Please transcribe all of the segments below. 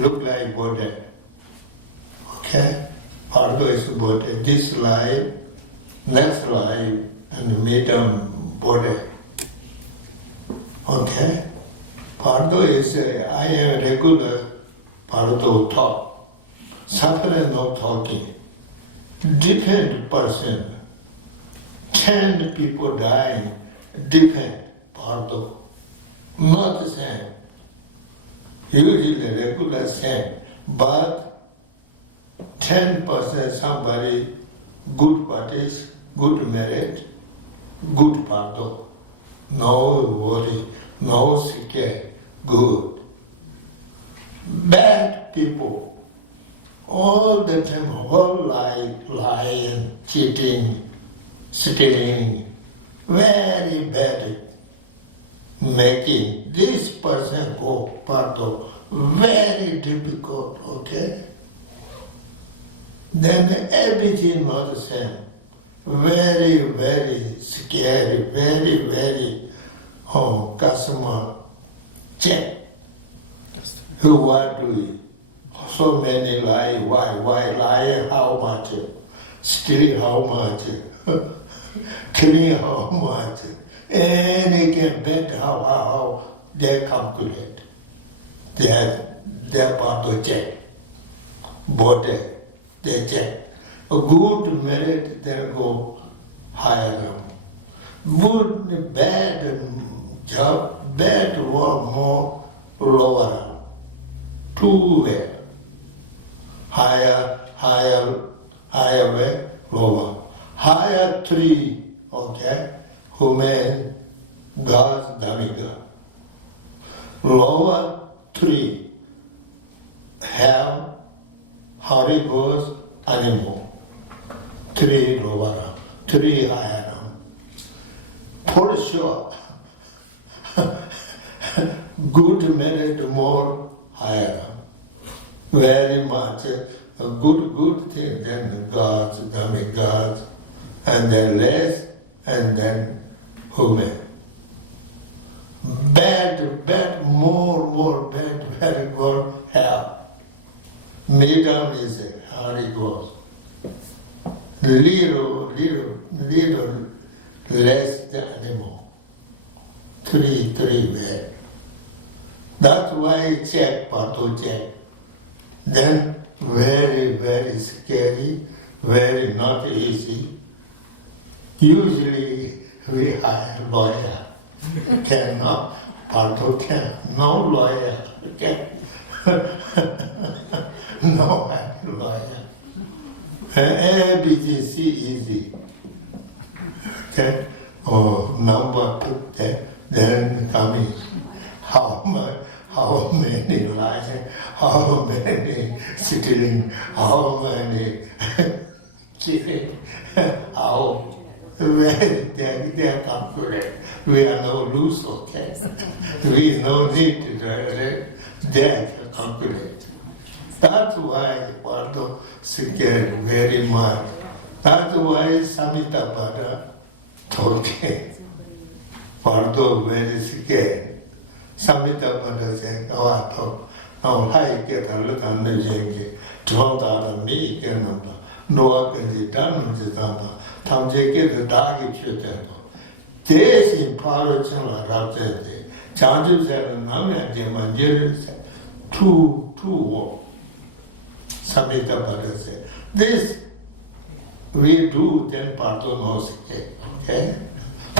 Look like Buddha. Okay? Bardo is Buddha. This life, next life, and medium Buddha. Okay? Bardo is, I am regular Bardo talk. Suffering no talking. Different person. 10 people dying. Different Bardo. Not the same. Usually regular same, but 10% somebody good parties, good marriage, good Bardo. No worry, no scare, good. Bad people, all the time, whole life, lying, cheating, stealing, very bad. Making this person go Bardo, very difficult, okay? Then everything not the same. Very, very scary, very, very customer check. Who are doing? So many lie, why lie, how much? Steal how much? Killing how much? And they can bet how they calculate. Their Bardo check. Body, they check. A good merit, they go higher. Good, bad job, bad work, more lower. Two way. Higher way, lower. Higher three, okay? Human, God, Dhamika. Lower three, have, Hari goes, animal. Three lower, three higher. For sure, good merit more higher. Very much a good thing, then God's, Dhamika, and then less, and then human. Bad, more bad, very good, hell. Medium is how it goes. Little less than animal. Three bad. That's why check, Bardo check. Then very, very scary, very not easy. Usually we hire lawyer. Cannot, Bardo can. No lawyer can. No lawyer. ABCC easy. Okay? Number put there, then coming. How many lies, how many stealing, how many cheating, how they calculate. We are no loose, okay? We no need to they calculate. That's why Bardo scared very much. That's why Samitabhadra told him. Bardo very scared. Samitabhadra said, I get a look on the Jengi, draw out me again, no can be done with the number. Tam get the dog future. This in Parachala Rapsede, Chandu said, Namya Demanjeri said, two war. Samitabhadra said, this we do, then Bardo knows again, okay?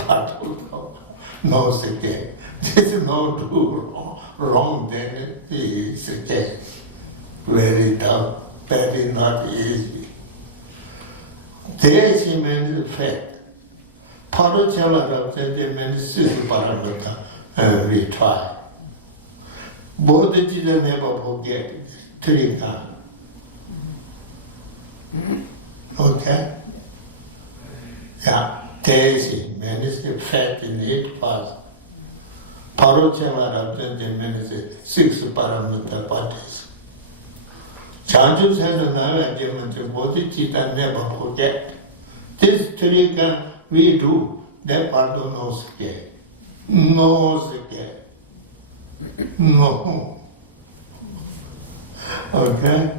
Bardo knows again. This is not do wrong, then he is again. Very tough, very not easy. This means fact. Parachala Rapsede means Siddhi Paramita, and we try. Bodhicitta never forget three times. Okay? Yeah, Tesi means the fat in 8 parts. Parochama means 6 paramita parties. Chanju says another argument, Bodhicitta never forget. This three can we do, that Bardo knows again. Knows again. No. Okay?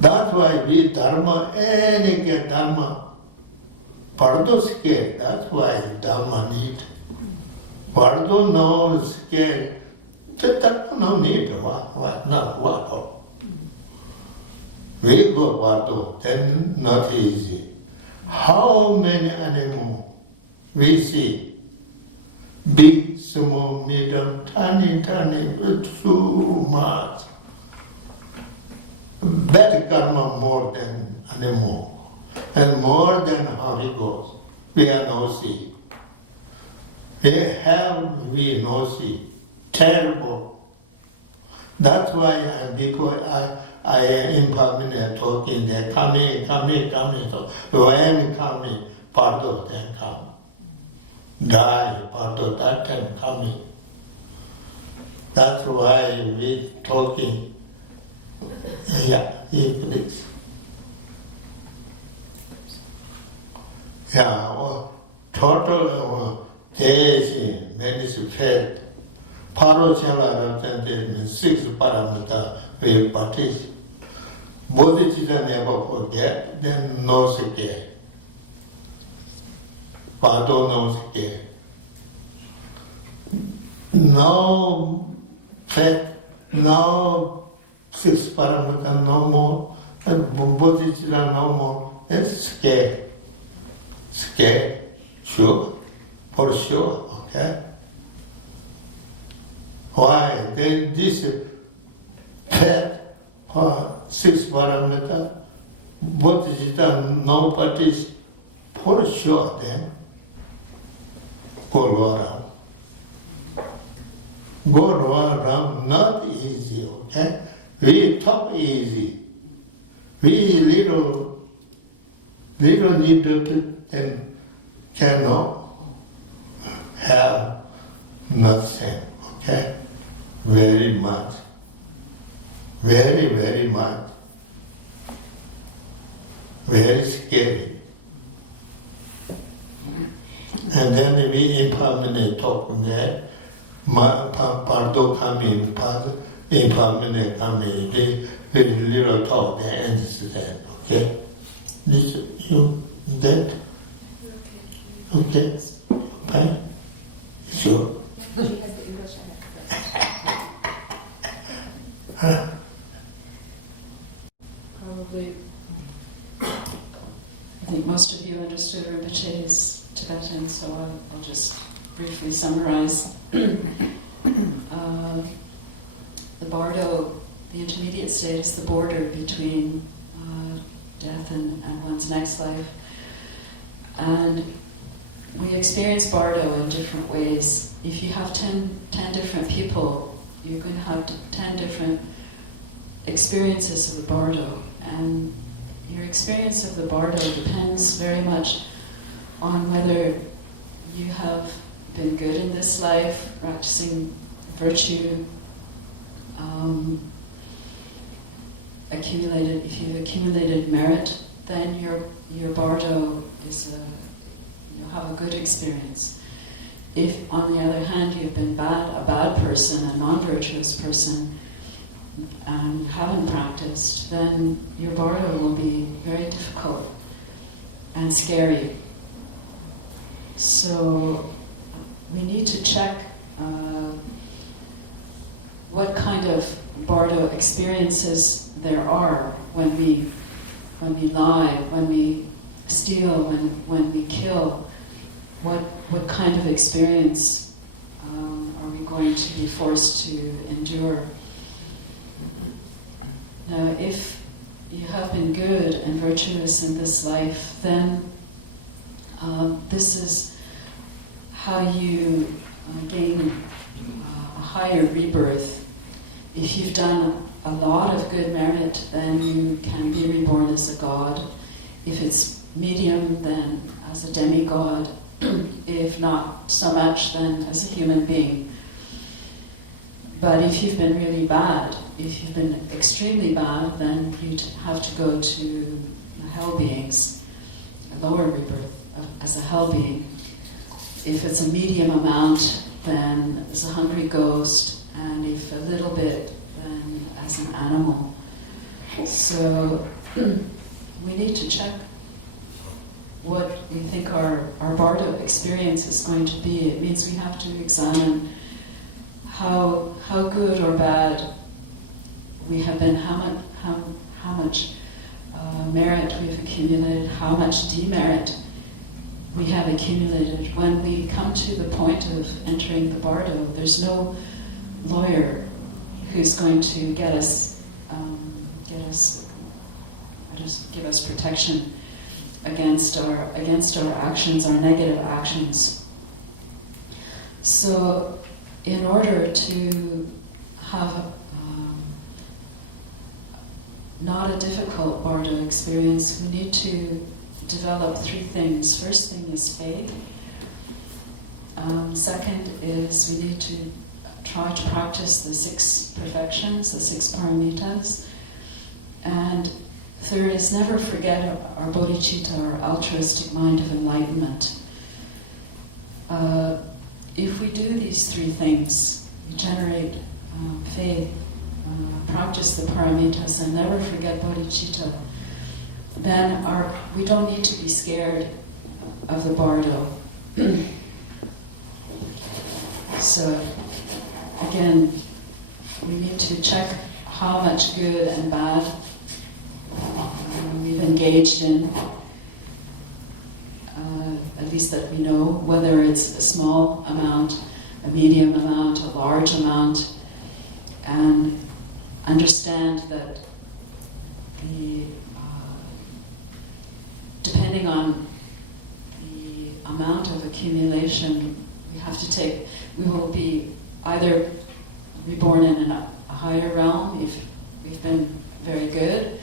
That's why we Dharma, any Dharma, Bardo scale, that's why Dharma need. Bardo knows scale, Dharma no need, what. We go Bardo, then not easy. How many animals we see? Big, small, medium, tiny, too much. Bad karma more than animal, and more than how it goes. We are no see. We no see. Terrible. That's why before I impermanent talking there, coming. So when coming, Bardo then come. Die, Bardo that time coming. That's why we talking. Yeah, please. Yeah, total days, medicine fed. Parochama represents 6 paramita we practice. Bodhicitta never forget, then knows again. Bardo knows again. No fat, no 6 paramita, no more. Bodhicitta no more. It's scared. Scared, sure, for sure, okay? Why? Then this fat, 6 paramita, Bodhicitta no practice, for sure then, go around. Go around, not easy, okay? We talk easy. We little need to then cannot have nothing, okay? Very much. Very, very much. Very scary. And then we impermanent talk there. Bardo come in, impermanent come in. They very little talk, they understand, okay? This, you, that? Okay? Fine? Sure? She has the English Huh? Probably, I think most of you understood Rinpoche's Tibetan, so I'll just briefly summarize. The Bardo, the intermediate state, is the border between death and one's next life. And we experience Bardo in different ways. If you have 10 different people, you're going to have 10 different experiences of the Bardo. And your experience of the Bardo depends very much on whether you have been good in this life, practicing virtue, if you've accumulated merit, then your Bardo is you'll have a good experience. If, on the other hand, you've been a bad person, a non-virtuous person, and haven't practiced, then your Bardo will be very difficult and scary. So we need to check what kind of Bardo experiences there are when we lie, when we steal, when we kill. What kind of experience are we going to be forced to endure? Now, if you have been good and virtuous in this life, then this is how you gain a higher rebirth. If you've done a lot of good merit, then you can be reborn as a god. If it's medium, then as a demigod. If not so much, then as a human being. But if you've been really bad, if you've been extremely bad, then you'd have to go to hell beings, a lower rebirth as a hell being. If it's a medium amount, then as a hungry ghost, and if a little bit, then as an animal. So we need to check what we think our Bardo experience is going to be. It means we have to examine how good or bad we have been, how much merit we've accumulated, how much demerit we have accumulated. When we come to the point of entering the Bardo, there's no lawyer who's going to give us protection against our actions, our negative actions. So, in order to have not a difficult Bardo experience, we need to develop three things. First thing is faith. Second is we need to try to practice the 6 perfections, the 6 paramitas. And third is never forget our bodhicitta, our altruistic mind of enlightenment. If we do these 3 things, we generate faith, practice the paramitas, and never forget bodhicitta, then we don't need to be scared of the Bardo. So, again, we need to check how much good and bad we've engaged in, at least that we know, whether it's a small amount, a medium amount, a large amount, and understand that depending on the amount of accumulation we will be either reborn in a higher realm if we've been very good,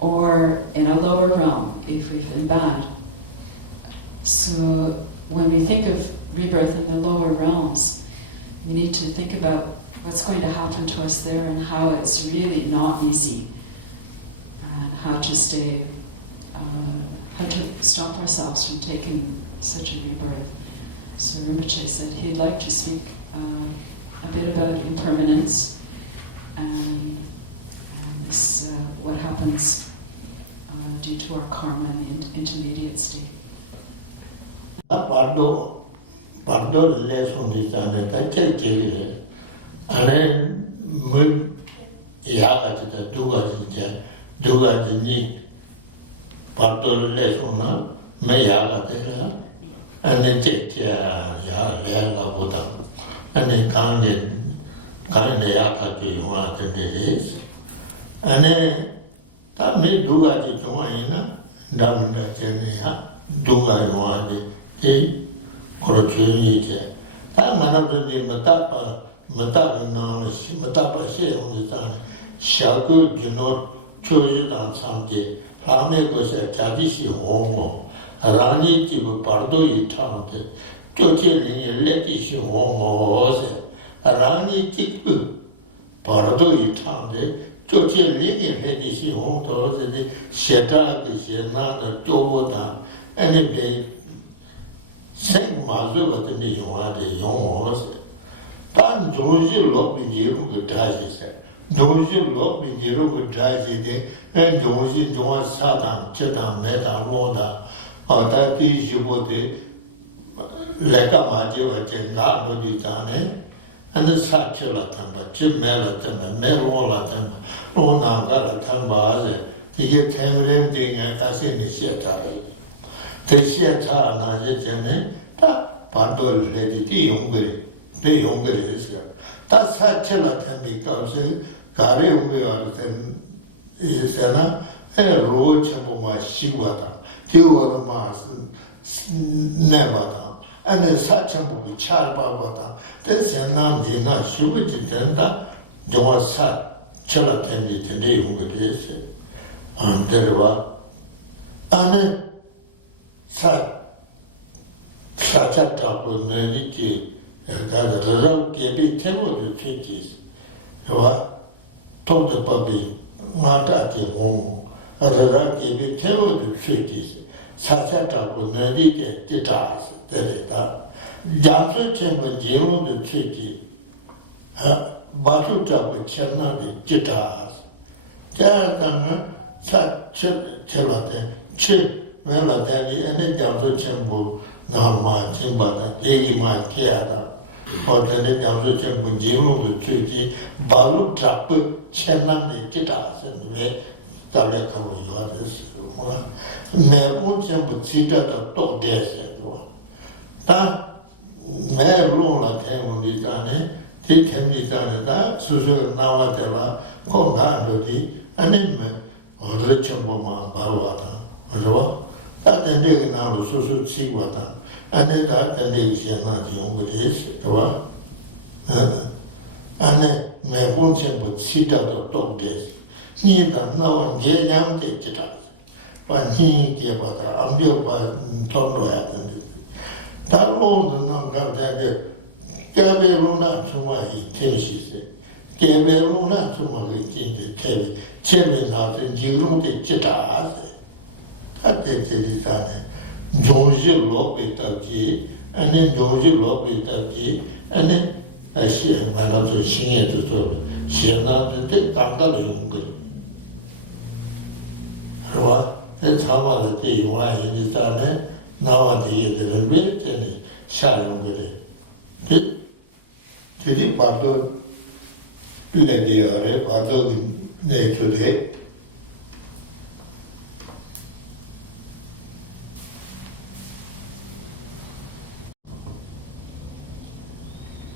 or in a lower realm if we've been bad. So when we think of rebirth in the lower realms, we need to think about what's going to happen to us there and how it's really not easy, and how to stop ourselves from taking such a rebirth. So Rinpoche said he'd like to speak a bit about impermanence and this, what happens due to our karma in the intermediate state. Bardo lesson is that and then mun yaga the duga ni Bardo lesson me yaga and then take ya Buddha and then kind yaga to you want to this and then that me duga to join Damna Jenia duga you want it Korochuni. I'm another name Matapa She on the time. Shaku, you know, chosen on Sunday. Rame was a Tadishi Homo. Rani Tibu Bardo you taunted. Jotin Letishi Homo was it. Rani Tibu Bardo you taunted. Jotin Letishi Homo, the Sheta, the Shena, the Jovoda, anyway. Sing Mazu at the Nihua, the young was. Tan Joji Lop in Yeru Daji said. Joji Lop in Yeru Daji, and Joji Joa Sadan, Chetan, Meta, Roda, or that is you would Leka Majo, Jenga, and the Satchela Tamba, Jim Melatam, Merola Tamba, Rona Gala Tamba, he get everything and that's in the Shetari. The Sheta Najane, Bardo lady, the younger is here. That's how Chilatan becomes a Gary or them is a road Chaboma Shiwata, Tiwara Mars, Nevada, and a Sacham Charbavata. There's a Nandina Shiwitenda, Joma Sa, Chela Tendi Tendi Hungadese, and Derva, Anne Sa Sachatapu Neriki, Rara Gabi Temo the treaties, told the puppy, Matati home, Rara Gabi Temo the treaties, Sachatapu Neriki, guitars, Derita, Jamsu Temple Jero the treaty, Batu Tapu Chena the guitars, Jaratana, Sat Chelate, Chip, Melatani, and the Jamsu Temple. Nama Chimbada, Egima Kiada, or the Namsu Temple Jiro, the treaty, Balu Trapu, Chenan, the guitars, and the Taleko, you are this. Never Temple Sita, the top desert. That never Luna came on the Dane, he can be done that, Susan Navatella, Kongandodi, and then Richamboma, Baruata, that the nigger now was so see what and then that the nigger not young with his, and then my one simple sit out of dog days. Neither no one get young take it out. But he gave out a bill by Tondo happened. That old and non got that Gabby Luna to my intentions. Gabby Luna to my intentions. Cherry not and you don't take it out. George Lopez, and then George Lopez, and then I see my daughter singing to her. She not the Tangalung. That's how the day why in the time nowadays the Rebirth and Shalom with it. Did it Bardo Lady or Bardo today?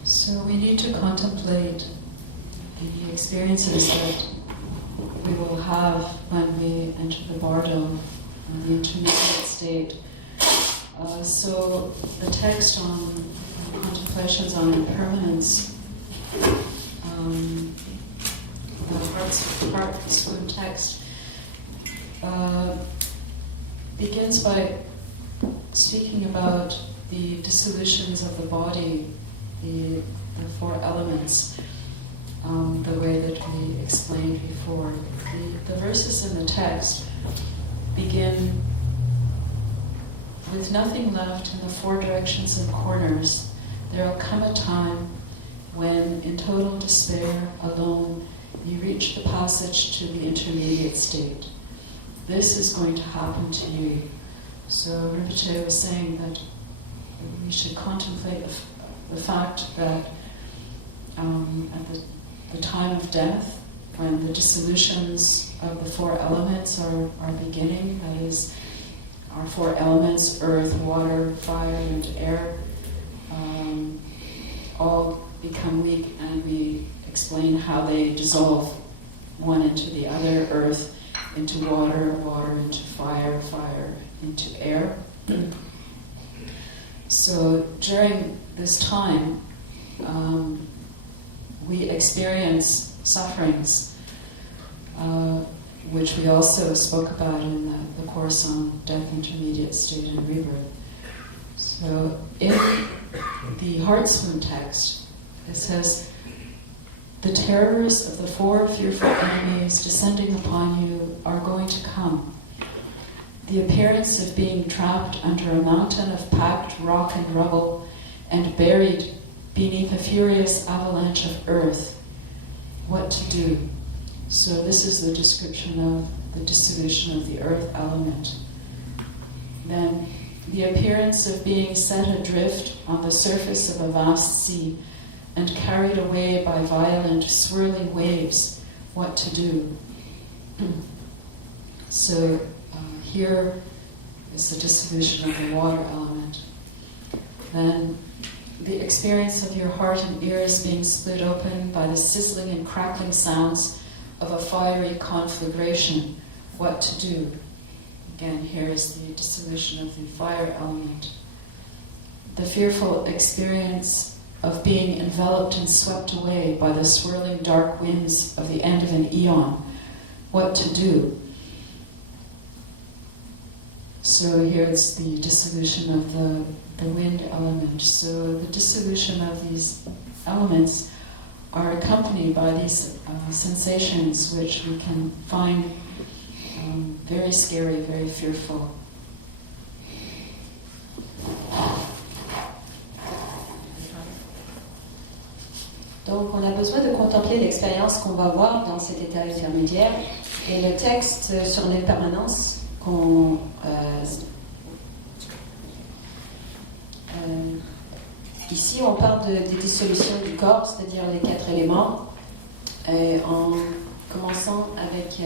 So we need to contemplate the experiences that we will have when we enter the Bardo, the intermediate state. So the text on contemplations on impermanence, the heart swim text, begins by speaking about the dissolutions of the body, the four elements, the way that we explained before. The verses in the text begin with nothing left in the four directions and corners. There will come a time when, in total despair, alone, you reach the passage to the intermediate state. This is going to happen to you. So Rinpoche was saying that we should contemplate the fact that at the time of death, when the dissolutions of the four elements are beginning, that is, our four elements, earth, water, fire, and air, all become weak, and we explain how they dissolve one into the other, earth into water, water into fire, fire into air. So during this time, we experience sufferings, which we also spoke about in the course on Death, Intermediate State, and Rebirth. So in the Heart Swoon text, it says, "The terrors of the four fearful enemies descending upon you are going to come. The appearance of being trapped under a mountain of packed rock and rubble and buried beneath a furious avalanche of earth. What to do?" So this is the description of the dissolution of the earth element. Then, the appearance of being set adrift on the surface of a vast sea and carried away by violent, swirling waves. What to do? So here is the dissolution of the water element. Then the experience of your heart and ears being split open by the sizzling and crackling sounds of a fiery conflagration. What to do? Again, here is the dissolution of the fire element. The fearful experience of being enveloped and swept away by the swirling dark winds of the end of an eon. What to do? So here it's the dissolution of the wind element. So the dissolution of these elements are accompanied by these sensations which we can find very scary, very fearful. Donc on a besoin de contempler l'expérience qu'on va voir dans cet état intermédiaire. Et le texte sur l'impermanence ici on parle des dissolutions du corps, c'est-à-dire les 4 éléments, en commençant avec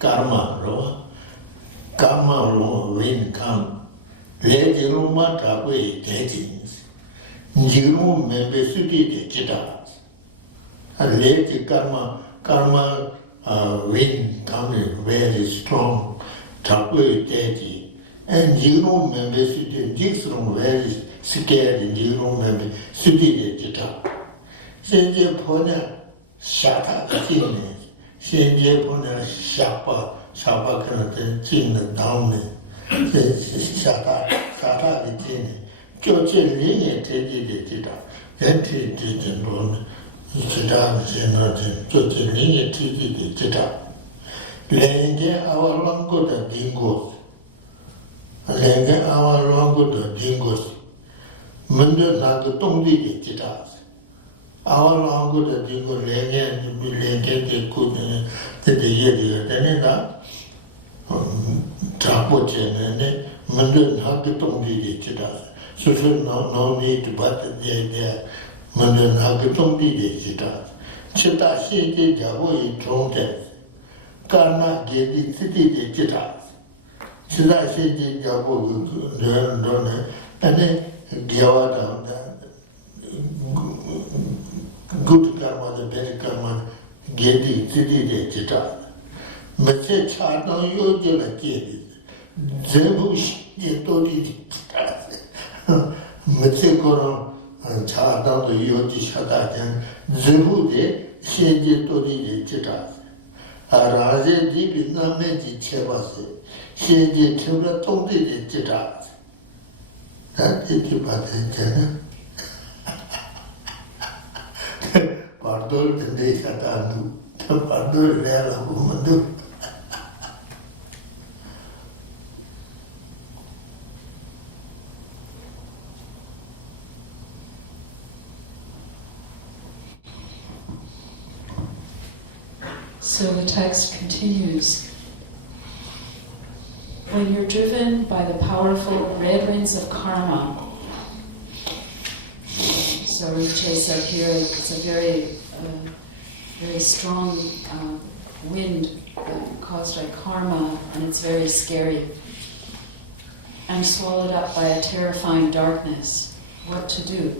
karma win come. Lady Roma Tabwe Tatings, Jiru member city de Chitas. A lady karma win coming very strong, Tabwe Tati, and Jiru member city Dixon very scared in Jiru member city de Chita. Senje Pona Shata Kine, Senje Pona Shapa Kanatan Chin down. Shata Vitini, Georgian linear Teddy, Gentry didn't run, Chita, Georgian linear Teddy, Chita. Lenge our longo the dingos. Lenge our longo the dingos. Munda Naga Tongi Chitas. Our longo the dingo Lenge and Lenge the good the year, then Trapochen, Mundan Hagatombi Chita. So no need to but there, Mundan Hagatombi Chita. Chita City Javo Trontes. Karma Gedi City de Chita. Chita City Javo Dona, and then Giawada, good karma, the better karma, Gedi City de Chita. Mese chadang yo de la kiri, zebu shi tori mese koran chadang yo de shadajan, zebu de shi tori de chitas. Araze di biname di chebase, shi chebra tongi de chitas. That is the pattern. Bardo de shadanu, the Bardo lela woman. So the text continues. When you're driven by the powerful red winds of karma, so Rinpoche said here it's a very strong wind caused by karma, and it's very scary, and swallowed up by a terrifying darkness. What to do?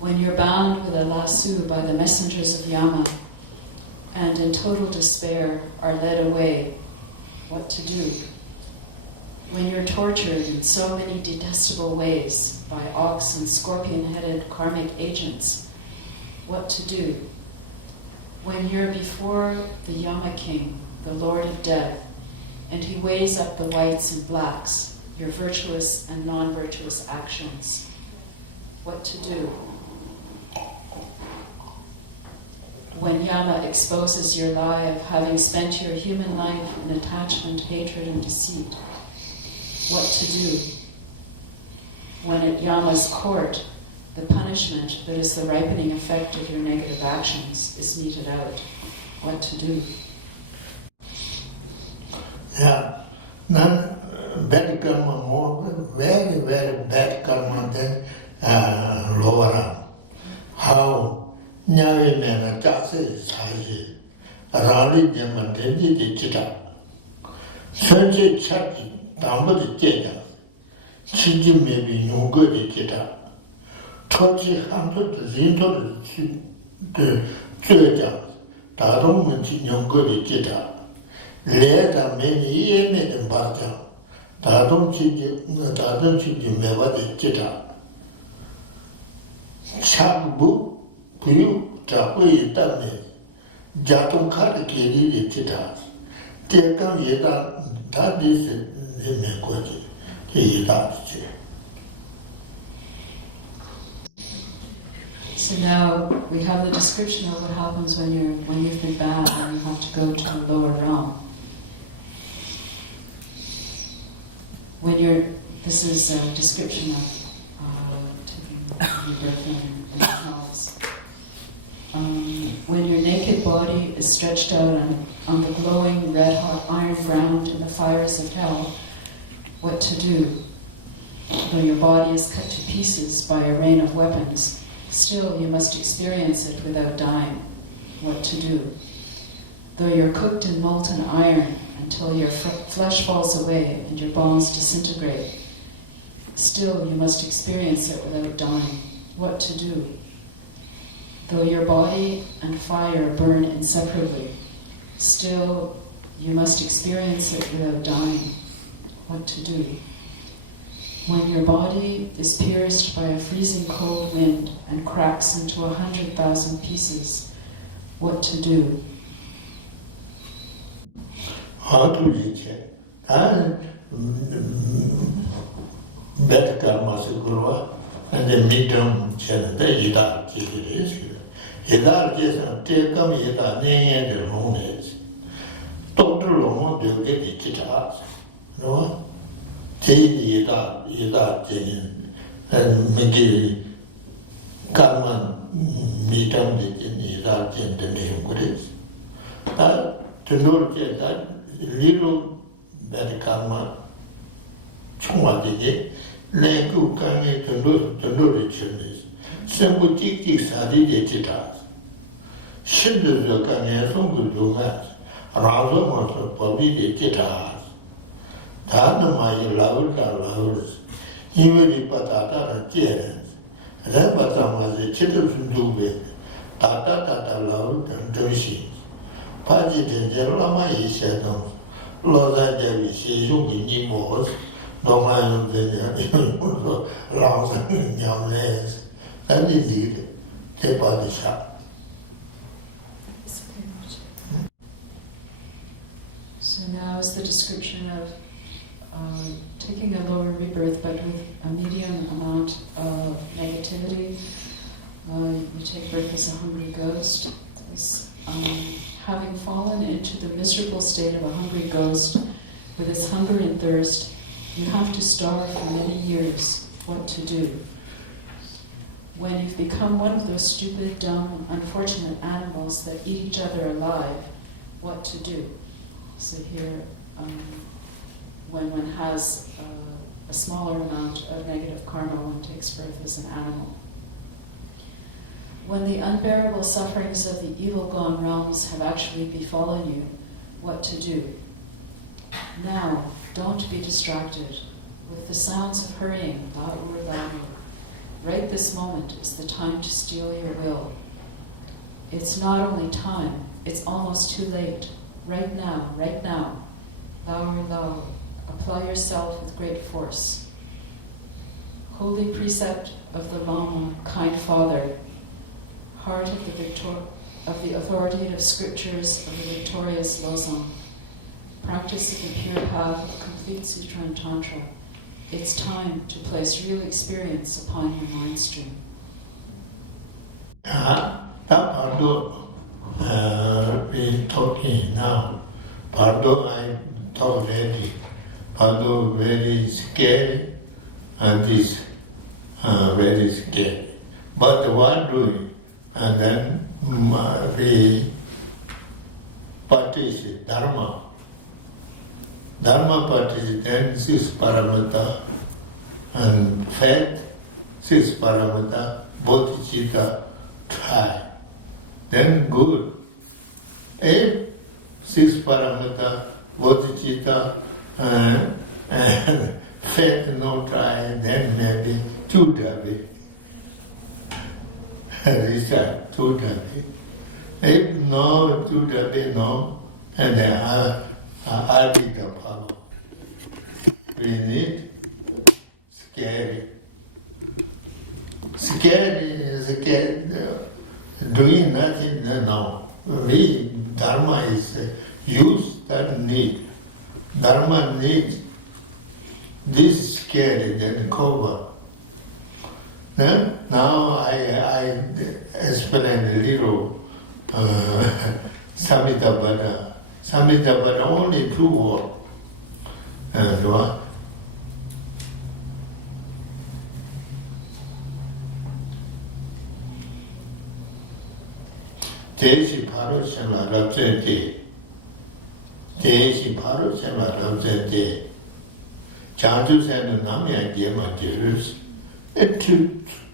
When you're bound with a lasso by the messengers of Yama, and in total despair are led away, what to do? When you're tortured in so many detestable ways by ox and scorpion-headed karmic agents, what to do? When you're before the Yama King, the Lord of Death, and he weighs up the whites and blacks, your virtuous and non-virtuous actions, what to do? When Yama exposes your lie of having spent your human life in attachment, hatred, and deceit, what to do? When at Yama's court, the punishment that is the ripening effect of your negative actions is meted out, what to do? Yeah, none bad karma more, very, very bad karma than lower. How? Nyari mena jase saji, rali jaman tenji de chita. Sanji chati, damba de jenya, chiji mebi nyunga de chita. Tochi hanto de zinto de jueja, darong menchi nyunga de chita. Leda meni ye me de barja, 다동 치기 매바데 기타 샤부 부유 자고이 있다네 자동 카드 계리리 기타 대강 예다 다디스 내면고지 예다지. So now we have the description of what happens when you've been bad and you have to go to the lower realm. This is a description of taking rebirth and hells. When your naked body is stretched out on the glowing red-hot iron ground in the fires of hell, what to do? Though your body is cut to pieces by a rain of weapons, still you must experience it without dying. What to do? Though you're cooked in molten iron until your flesh falls away and your bones disintegrate, still you must experience it without dying. What to do? Though your body and fire burn inseparably, still you must experience it without dying. What to do? When your body is pierced by a freezing cold wind and cracks into 100,000 pieces, what to do? How to reach it? And better karma sigurva and the medium channel, the yida is. Yida is take come yida, name and the moon is. Doctor Long, you get the guitars. No? Take yida, and make karma medium yida in the name good is. To know that little bad karma, Chumadi, Langu Kang to know the chimneys. Simple tick sadi de guitars. Schindler the Kang some good do that. Rather wants to probably the guitars. Tana my lovers. Even the patata and tears. Rebata was a children do with Tata loved and doshi. Paji de Lama is said, Loda Devi says you need more. No man of the Lobsang young lads. And indeed, they bought the shop. So now is the description of taking a lower rebirth, but with a medium amount of negativity. You take birth as a hungry ghost. Having fallen into the miserable state of a hungry ghost with its hunger and thirst, you have to starve for many years. What to do? When you've become one of those stupid, dumb, unfortunate animals that eat each other alive, what to do? So here, when one has a smaller amount of negative karma, one takes birth as an animal. When the unbearable sufferings of the evil-gone realms have actually befallen you, what to do? Now, don't be distracted with the sounds of hurrying, louder, louder. Right this moment is the time to steel your will. It's not only time, it's almost too late. Right now, louder, louder. Apply yourself with great force. Holy precept of the Lama, kind Father, heart of the authoritative scriptures of the victorious Lobsang, practice of the pure path of complete Sutra and Tantra. It's time to place real experience upon your mind stream. Bardo, we talking now. Bardo, I talk already. Bardo very scary, and this very scary. But what do we? And then we practice Dharma. Dharma practice, then 6 paramita, and faith, 6 paramita, bodhicitta, try. Then good. 8, 6 paramita, bodhicitta, and faith no try, then maybe 2 davi. Research 2 davi. If no 2 davi, no, and then I did the follow. we need scary. Scary is doing nothing now. We, Dharma is use that need. Dharma needs this scary, then cover. Now I explain a little Samhita-pada. Samhita-pada only 2 words. 대시 바로 생활 랍전대 대시 바로 생활 랍전대 장주세는 남의 게만 들을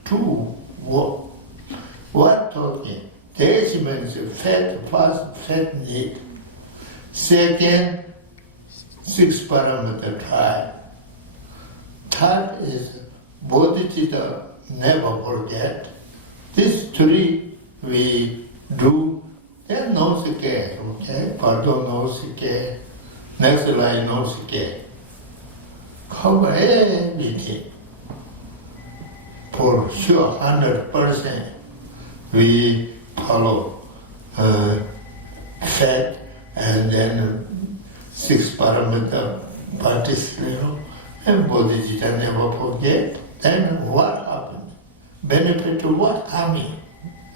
to what talking 대시 means fat plus fat need. Second, 6 parameter try. Third is bodhicitta, never forget. These 3 we do, then no sike, okay? Bardo no sike, next line no sike. Cover everything. For sure, 100%, we follow fat and then 6 parameter practice, and bodhicitta never forget. Then what happened? Benefit to what coming?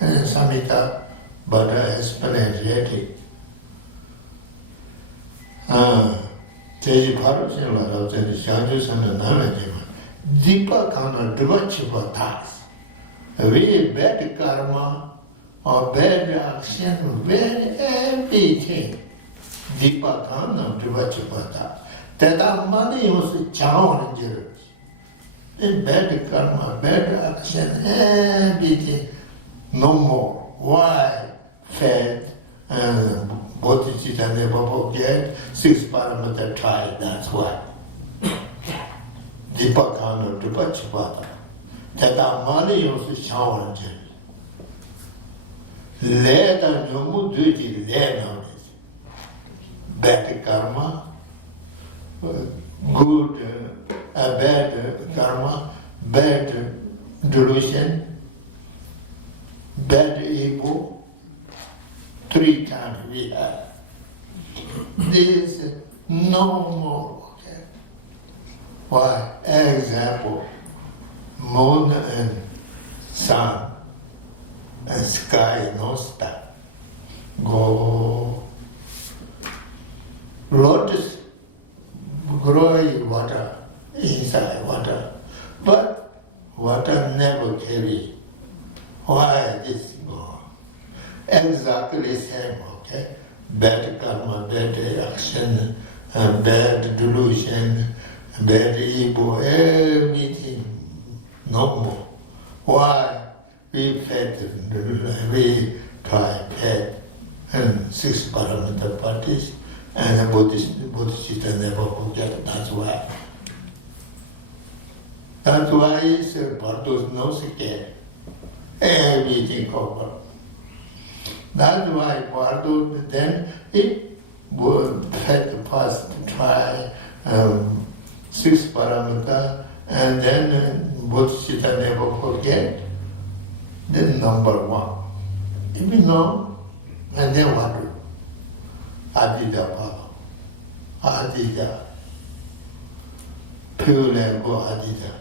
And Samhita Buddha explained ready. Teji Parushin Lada said, Shangusana Namadima, Deepa Kana Dvachiva task. Very bad karma or bad action, very everything. Deepa Kana Dvachiva task. That money was challenged. Bad karma, bad action, everything. No more. Why? Fat and bodhicitta never forget, 6 parameter try, that's why. Dipakana Dupachipata. That money was challenged. Let a new duty learn on it. Bad karma, good, bad karma, bad delusion, bad ego, 3 times we have. This no more. Okay? Why? Example, moon and sun and sky, no star. Go. Lotus growing water, inside water, but water never carry. Why this go? Exactly same, okay? Bad karma, bad action, bad delusion, bad ego, everything, no more. Why? We fed, we try fed, and 6 parameter practice, and bodhicitta never forget, that's why. That's why it's Bardo no sike. Everything covered. That's why Bardo then it would had first try 6 parameter and then bodhicitta never forget. Then number 1. If you know, and then what do? Adida Baba. Adida. Pure and go Adida.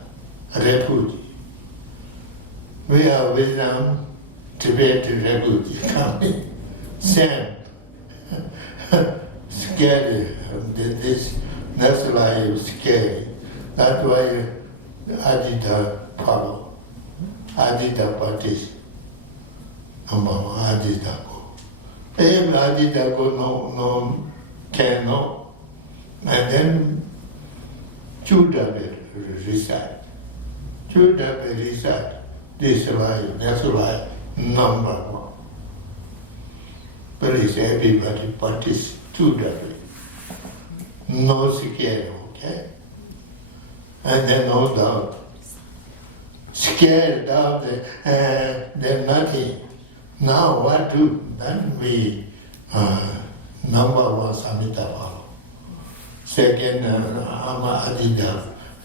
Refuge. We are wisdom, Tibetan refugee coming. Same. Scary. This next life is scary. That's why Adida follow. Adida practice. Adida go. If Adida go, no, can no. And then Judah will recite. Judah will recite. This life, next life, number 1. Please, everybody practice Judah. No scare, okay? And then no doubt. Scared of there's nothing. Now what do? Then we number 1 Samhita follow. second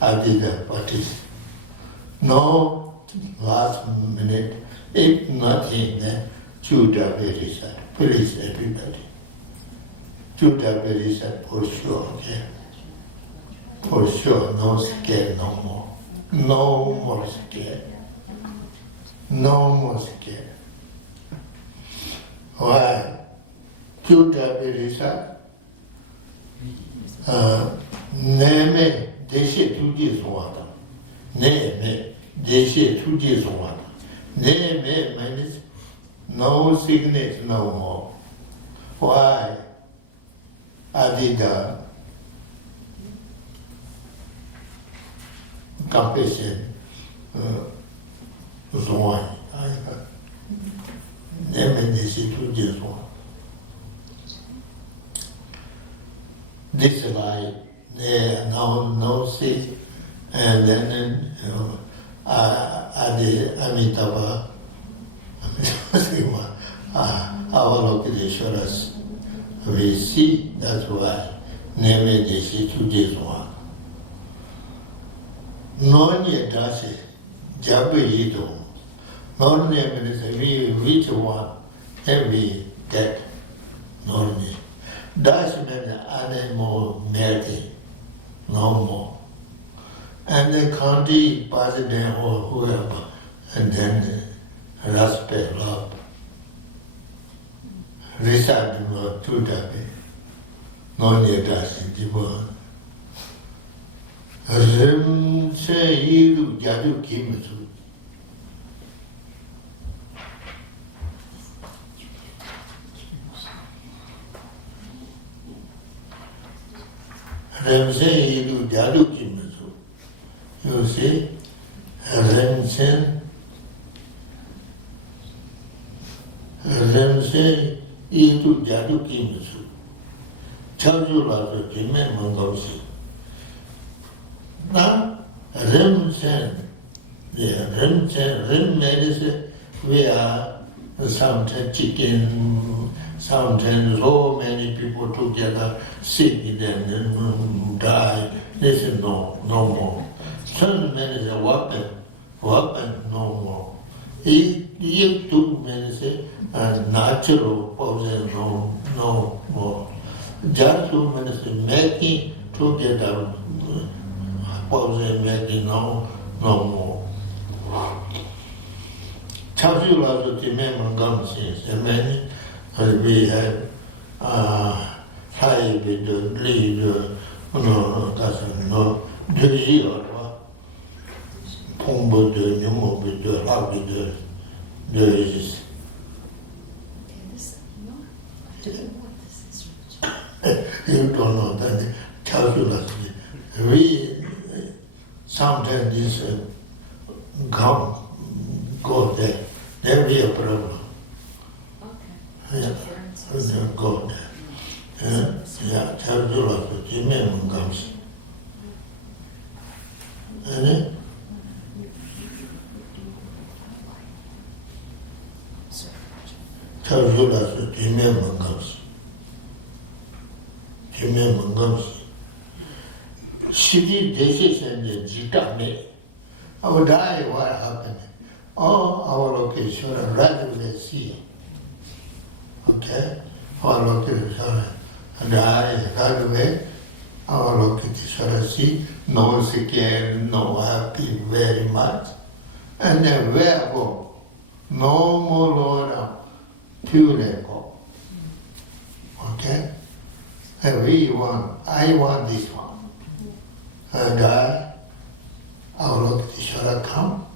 Adida parties. No last minute, if nothing, Judah Berisa, please everybody. Judah Berisa for sure, okay? For sure, no scare no more. No more scare. No more scare. Why? Judah Berisa, Neme, Deshe Tuji Zwata. Neme, Deshe Tuji Zwata. Neme means no sickness no more. Why? Adida compassion Zwai. Neme Deshe Tuji Zwata. This life, no sick, and then Amitabha, Avalokiteshwaras, we see, that's why Neme Deshi Tujiswa. Nonye Dasi, Jabe Yido, non name is we reach one, then we get Nonye. Dash means animal melting, no more. And the county president or whoever, and then respect, love. Recite to that. No need dash in the world. Rim say you Jadu Kimasu. Remsen Yidu Jadu Kimasu. You see? Remsen Yidu Jadu Kimasu. Chajula to Jime Mongolsi. Now, Remsen, Rem medicine, we are sometimes chicken. Sometimes so many people together sick and die. This is no more. Some medicine a weapon, no more. If two medicine natural poison, no more. Just two medicine making together poison making no more. Chajula to the member since many. We have high with the lead, the year, Pombo de Numo with the Rabbi the you don't know that calculus. We sometimes this go there, there be a problem. Go there. Tell you what you mean comes. Tell you what you mean comes. You mean comes. City decision is Jitame. I would die what happened. All our location right away see. Okay? Our location die right away. Our location see no scared, no happy very much. And then where go? No more Lord, pure go. Okay? And I want this one. And our location come.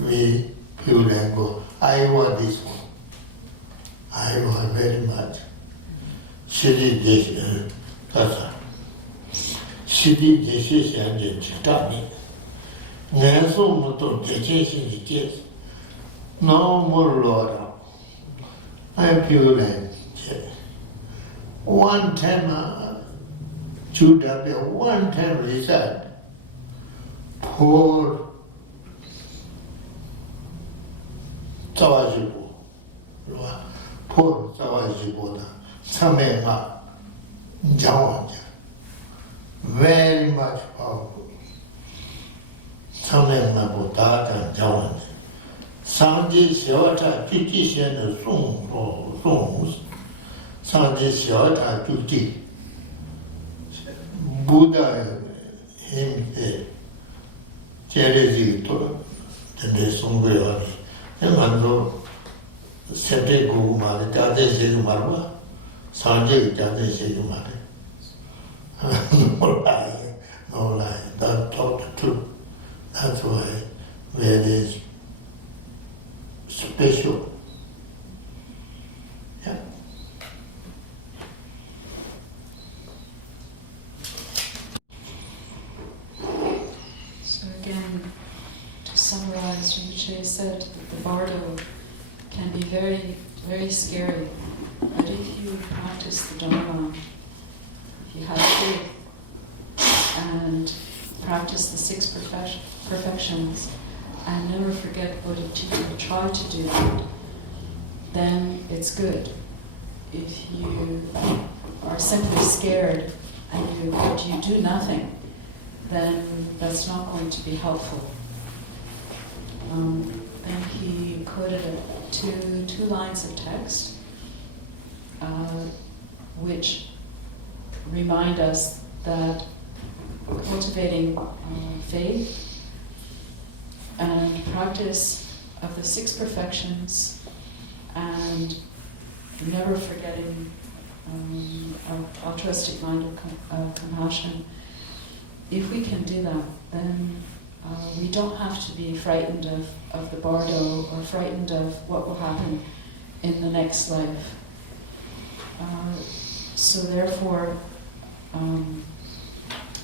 We pure go. I want this one. I want very much. City decision is Chitami. Nanso Moto decision is no more Lord. I'm pure. One time, Judah, one time result. Poor Tawajibu. Poor Tawajibu. Samega Jamyang. very much powerful. Jamyang Nabu Data Jawan. Sanji Xiaota Juji Shen the Songs. Sanji Xiaota Juji. Buddha him Jerezi to the Songwe. And Mando Sete Guma, Jade Segumarwa, Sanji Jade Segumare. No lie, that talk the truth. That's why very special. Yeah. So again, to summarize, Rinpoche said that the Bardo can be very, very scary. But if you practice the Dharma, if you have faith and practice the 6 perfections and never forget what a teacher tried to do, then it's good. If you are simply scared and you do nothing, then that's not going to be helpful. Then he quoted two lines of text which remind us that cultivating faith and practice of the 6 perfections and never forgetting altruistic mind of compassion, if we can do that, then we don't have to be frightened of the Bardo or frightened of what will happen in the next life. So therefore,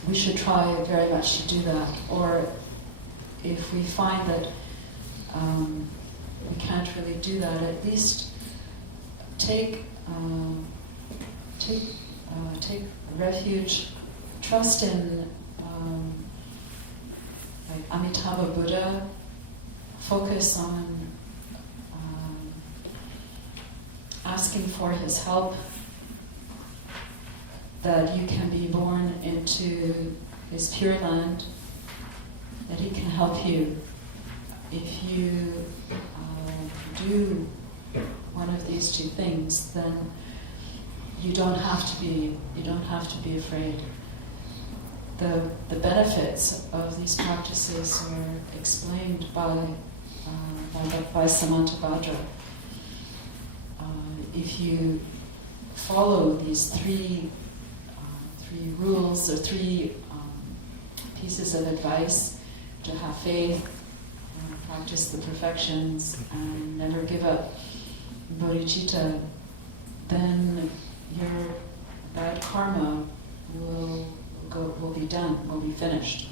we should try very much to do that. Or if we find that we can't really do that, at least take refuge, trust in like Amitabha Buddha, focus on asking for his help, that you can be born into his Pure Land, that he can help you. If you do one of these 2 things, then you don't have to be afraid. The benefits of these practices are explained by Samantabhadra. If you follow these 3 rules or 3 pieces of advice, to have faith, practice the perfections, and never give up bodhicitta, then your bad karma will be done, will be finished.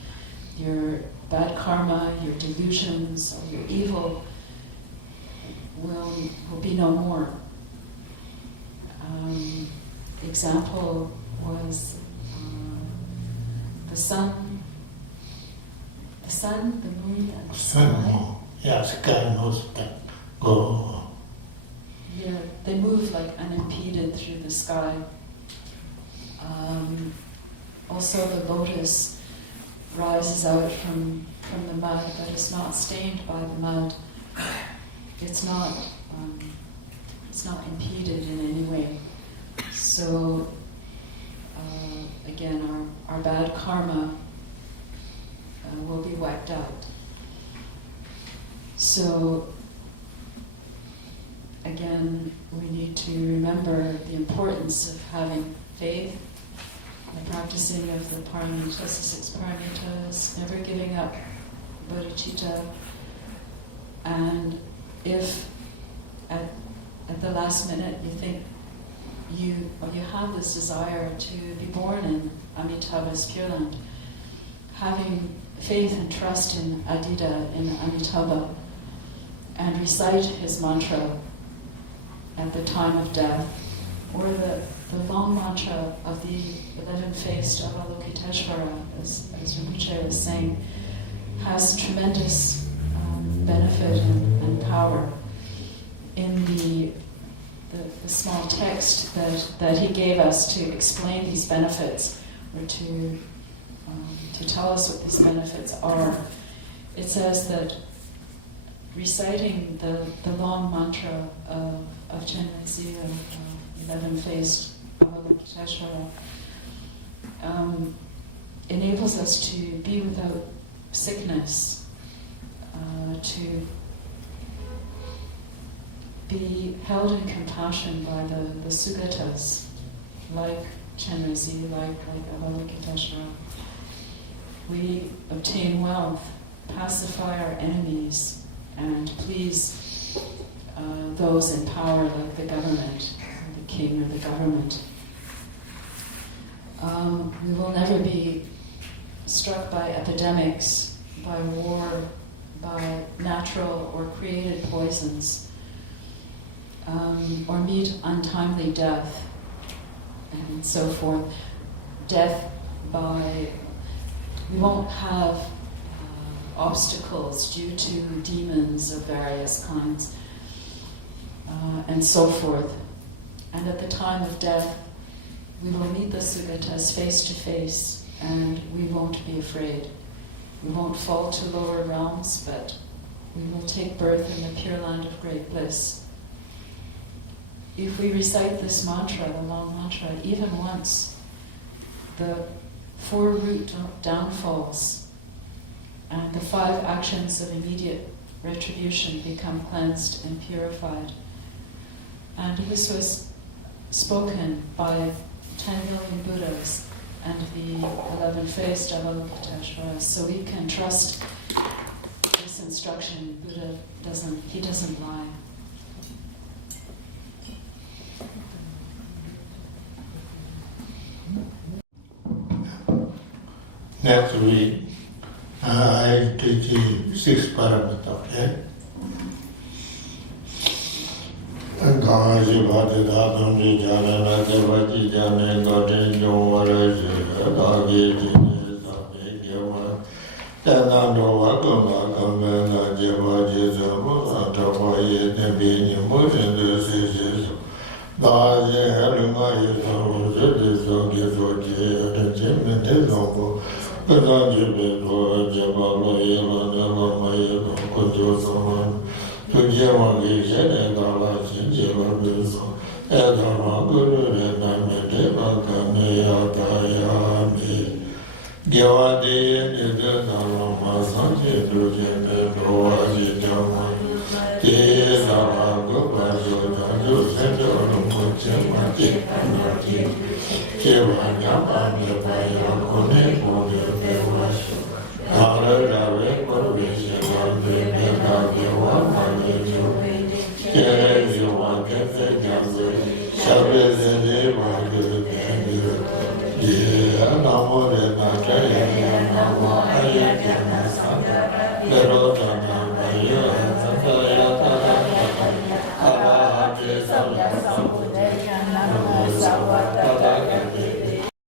Your bad karma, your delusions, or your evil will be no more. Example was the sun, the moon, and the sky. Yeah, sky knows that. Go. Yeah, they move like unimpeded through the sky. Also, the lotus rises out from the mud, but it's not stained by the mud. It's not impeded in any way. So, again, our bad karma will be wiped out. So, again, we need to remember the importance of having faith, the practicing of the paramitas, the 6 paramitas, never giving up bodhicitta, and if at the last minute you think you have this desire to be born in Amitabha's Pure Land, having faith and trust in Adida, in Amitabha, and recite his mantra at the time of death, or the long mantra of the 11-faced Avalokiteshvara, as Rinpoche was saying, has tremendous benefit and power. In the small text that he gave us to explain these benefits, or to to tell us what these benefits are. It says that reciting the long mantra of Chenrezig, 11-faced Avalokiteshvara, enables us to be without sickness, to be held in compassion by the Sugatas, like Chenrezig, like Avalokiteshvara. We obtain wealth, pacify our enemies, and please those in power, like the government, or the king or the government. We will never be struck by epidemics, by war, by natural or created poisons, or meet untimely death, and so forth. We won't have obstacles due to demons of various kinds, and so forth. And at the time of death, we will meet the Sugatas face to face, and we won't be afraid. We won't fall to lower realms, but we will take birth in the pure land of great bliss. If we recite this mantra, the long mantra, even once, the 4 root downfalls and the 5 actions of immediate retribution become cleansed and purified. And this was spoken by 10 million Buddhas and the 11-faced Avalokiteshvara. So we can trust this instruction. Buddha doesn't lie. Next week, I teach 6 parameters, okay?